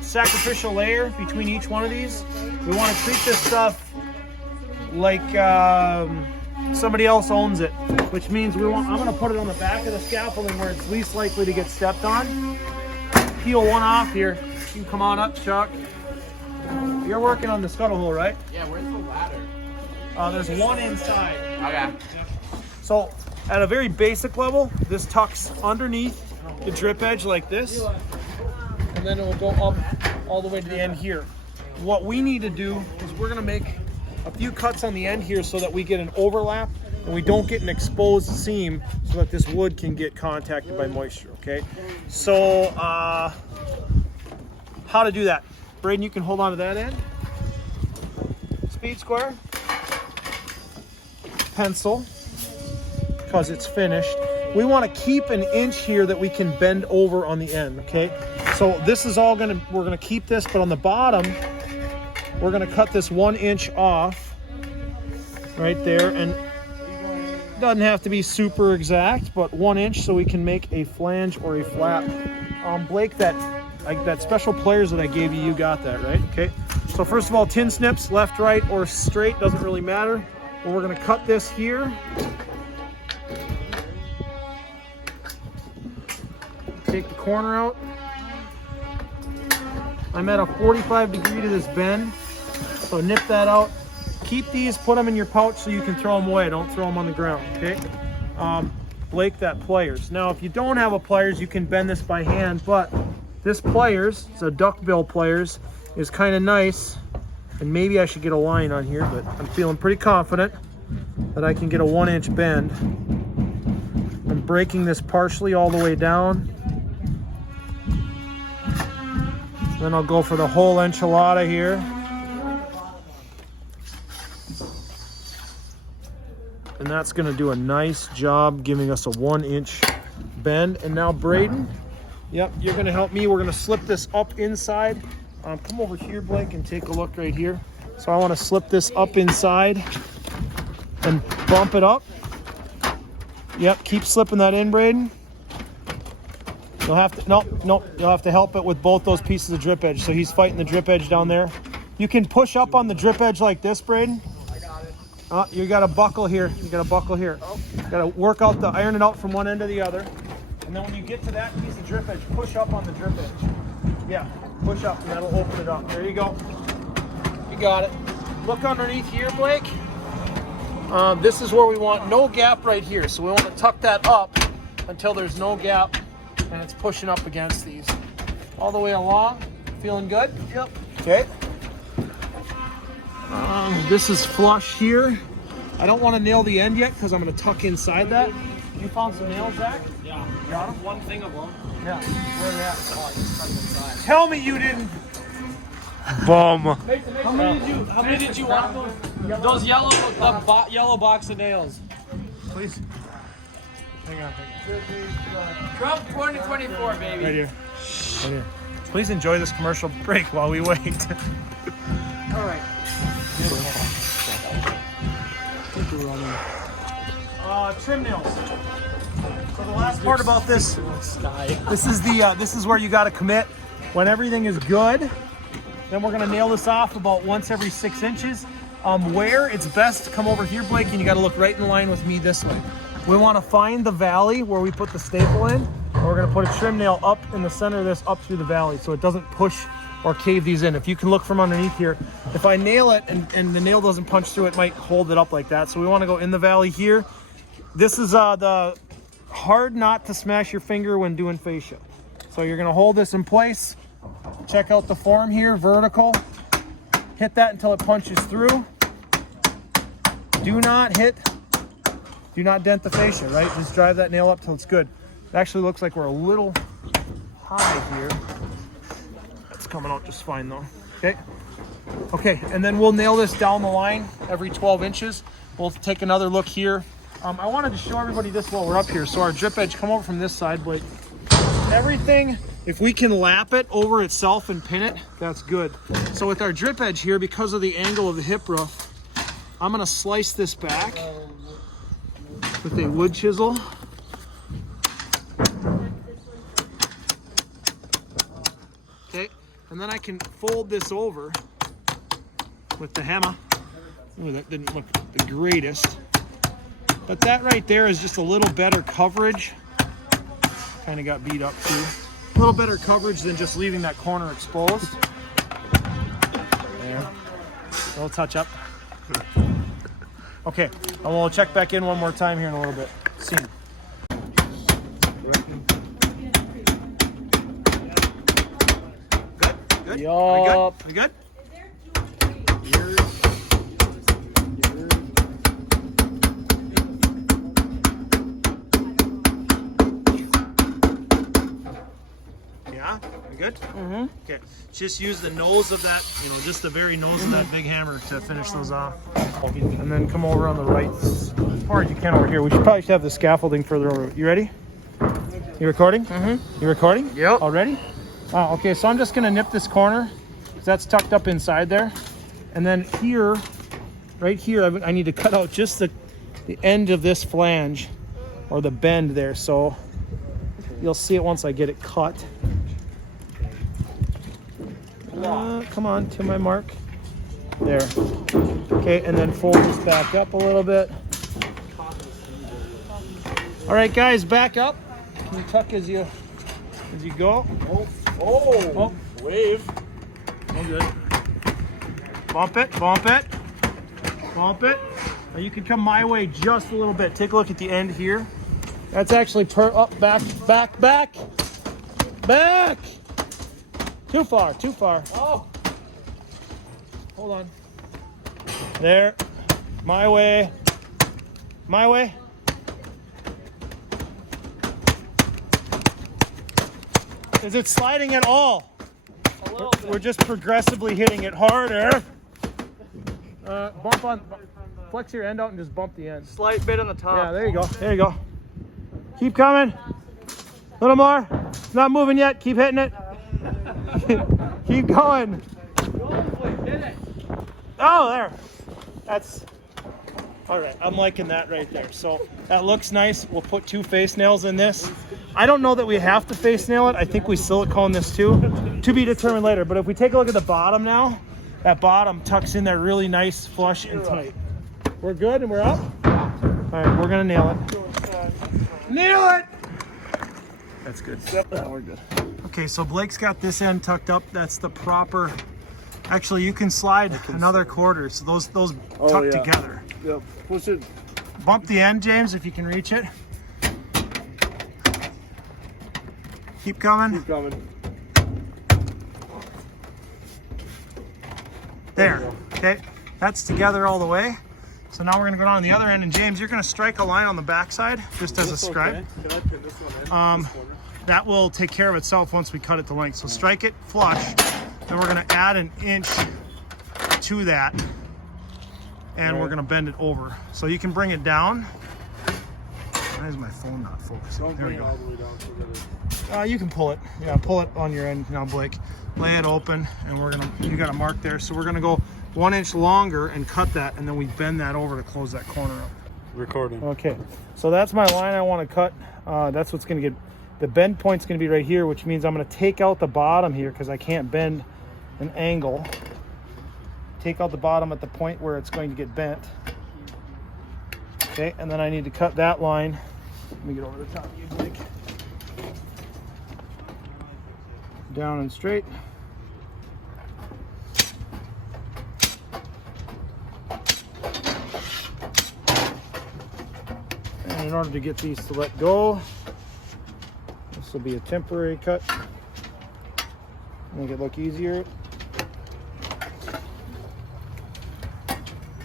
sacrificial layer between each one of these. We want to treat this stuff like somebody else owns it, which means I'm going to put it on the back of the scaffolding where it's least likely to get stepped on. Peel one off here. You can come on up, Chuck. You're working on the scuttle hole, right? Yeah, where's the ladder? There's one inside. Okay. So at a very basic level, this tucks underneath the drip edge like this, and then it will go up all the way to the end here. What we need to do is we're going to make a few cuts on the end here so that we get an overlap and we don't get an exposed seam so that this wood can get contacted by moisture, okay? So how to do that? Braden, you can hold on to that end. Speed square. Pencil, because it's finished. We want to keep an inch here that we can bend over on the end, okay? So this is all we're gonna keep this, but on the bottom, we're gonna cut this 1 inch off right there, and it doesn't have to be super exact, but 1 inch so we can make a flange or a flap. Blake, that special pliers that I gave you, you got that, right? Okay. So first of all, tin snips, left, right, or straight, doesn't really matter. But we're gonna cut this here. Take the corner out. I'm at a 45 degree to this bend, so nip that out. Keep these, put them in your pouch so you can throw them away. Don't throw them on the ground, okay? Blake, that pliers. Now, if you don't have a pliers, you can bend this by hand, but this pliers, it's a duckbill pliers, is kind of nice, and maybe I should get a line on here, but I'm feeling pretty confident that I can get a 1 inch bend. I'm breaking this partially all the way down. Then I'll go for the whole enchilada here. And that's gonna do a nice job giving us a 1 inch bend. And now Braden, yep, you're gonna help me. We're gonna slip this up inside. Come over here, Blake, and take a look right here. So I wanna slip this up inside and bump it up. Yep, keep slipping that in, Braden. You'll have to, nope, you'll have to help it with both those pieces of drip edge. So he's fighting the drip edge down there. You can push up on the drip edge like this, Braden. I got it. You got a buckle here. You got a buckle here. You got to work out iron it out from one end to the other. And then when you get to that piece of drip edge, push up on the drip edge. Yeah, push up and that'll open it up. There you go. You got it. Look underneath here, Blake. This is where we want no gap right here. So we want to tuck that up until there's no gap and it's pushing up against these. All the way along. Feeling good? Yep. Okay. This is flush here. I don't want to nail the end yet because I'm going to tuck inside that. You found some nails, Zach? Yeah. Got them? One thing of them. Yeah. Where are they at? Oh, I just cut them inside. Tell me you didn't. Bum. How many did you want? Those yellow, yellow box of nails. Please. Hang on. Trump 2024, baby. Right here. Right here. Please enjoy this commercial break while we wait. All right. Trim nails. So the last part about this is where you got to commit. When everything is good, then we're gonna nail this off about once every 6 inches. Where it's best to come over here, Blake, and you got to look right in line with me this way. We want to find the valley where we put the staple in, and we're gonna put a trim nail up in the center of this, up through the valley, so it doesn't push or cave these in. If you can look from underneath here, if I nail it and the nail doesn't punch through, it might hold it up like that. So we want to go in the valley here. This is the hard not to smash your finger when doing fascia. So you're gonna hold this in place. Check out the form here, vertical. Hit that until it punches through. Do not dent the fascia, right? Just drive that nail up till it's good. It actually looks like we're a little high here. It's coming out just fine though. Okay, and then we'll nail this down the line every 12 inches. We'll take another look here. I wanted to show everybody this while we're up here. So our drip edge, come over from this side, Blake. Everything, if we can lap it over itself and pin it, that's good. So with our drip edge here, because of the angle of the hip roof, I'm gonna slice this back with a wood chisel. And then I can fold this over with the hammer. Ooh, that didn't look the greatest. But that right there is just a little better coverage. Kind of got beat up too. A little better coverage than just leaving that corner exposed. There. A little touch up. Okay, and we'll check back in one more time here in a little bit. See you. Good? Yup. We good? Yeah? We good? Mm-hmm. Okay. Just use the nose of that, just the very nose of that big hammer to finish those off. And then come over on the right as far as you can over here. We probably should have the scaffolding further over. You ready? You recording? Mm-hmm. You recording? Yep. Already? Okay, so I'm just gonna nip this corner because that's tucked up inside there. And then here, right here, I need to cut out just the end of this flange or the bend there. So you'll see it once I get it cut. Come on, to my mark. There. Okay, and then fold this back up a little bit. All right, guys, back up. Can you tuck as you go? Oh, Wave. oh, good. Bump it, bump it, bump it. Now you can come my way just a little bit. Take a look at the end here. That's actually back. Too far. Oh. Hold on. There. My way. Is it sliding at all? A little bit. We're just progressively hitting it harder. Flex your end out and just bump the end. Slight bit on the top. Yeah, there you go. Keep coming. A little more. It's not moving yet. Keep hitting it. Keep going. Oh, there. That's all right. I'm liking that right there. So that looks nice. We'll put 2 face nails in this. I don't know that we have to face nail it. I think we silicone this too. To be determined later. But if we take a look at the bottom now, that bottom tucks in there really nice, flush, and tight. We're good and we're up? All right, we're gonna nail it. Nail it! That's good. We're good. Okay, so Blake's got this end tucked up. That's the proper. Actually, you can slide another quarter. So those tuck together. Yep. Push it. Bump the end, James, if you can reach it. Keep coming. Keep coming. There. Okay, that's together all the way. So now we're gonna go down the other end, and James, you're gonna strike a line on the backside, just as a scribe. Okay. Can I pin this one in? This corner? That will take care of itself once we cut it to length. So strike it flush, then we're gonna add an inch to that, and we're gonna bend it over. So you can bring it down. Why is my phone not focusing? Don't There we bring it go. all the way down. So that You can pull it. Yeah, pull it on your end now, Blake. Lay it open, and you got a mark there. So we're gonna go 1 inch longer and cut that, and then we bend that over to close that corner up. recording. Okay, so that's my line I want to cut. That's what's going to get, the bend point's going to be right here, which means I'm going to take out the bottom here because I can't bend an angle. Take out the bottom at the point where it's going to get bent. Okay, and then I need to cut that line. Let me get over the top of you, Blake. Down and straight. And in order to get these to let go, this will be a temporary cut. Make it look easier.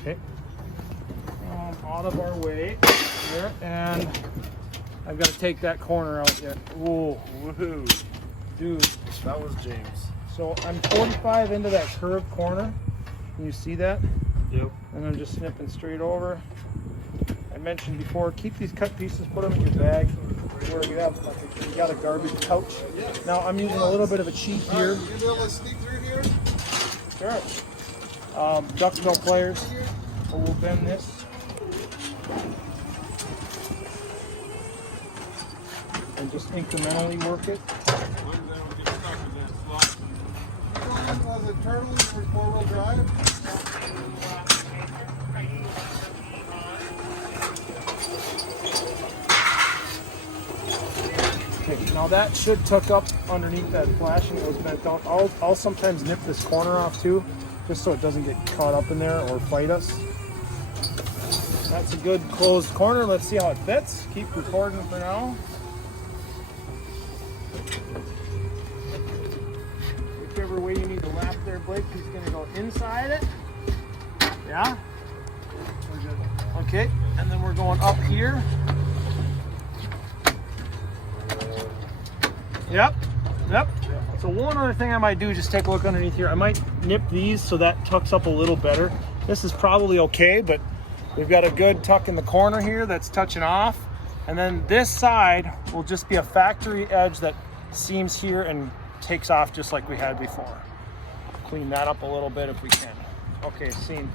Okay. Out of our way there, and I've got to take that corner out there. Whoa, Woohoo. dude. That was James. So I'm 45 into that curved corner. Can you see that? Yep. And I'm just snipping straight over. I mentioned before, keep these cut pieces, put them in your bag where you have, like, you got a garbage pouch. Now I'm using a little bit of a cheat here. You be able to sneak through here? Sure. Duckbill pliers. So we'll bend this. And just incrementally work it. Was it turtle or four-wheel drive? Okay, now that should tuck up underneath that flashing that was bent down. I'll sometimes nip this corner off too, just so it doesn't get caught up in there or fight us. That's a good closed corner. Let's see how it fits. Keep recording for now. Whichever way you need to lap there, Blake, he's gonna go inside it. Yeah? Okay, and then we're going up here. Yep. So one other thing I might do, just take a look underneath here. I might nip these so that tucks up a little better. This is probably okay, but we've got a good tuck in the corner here that's touching off. And then this side will just be a factory edge that seams here and takes off just like we had before. Clean that up a little bit if we can. Okay, seam.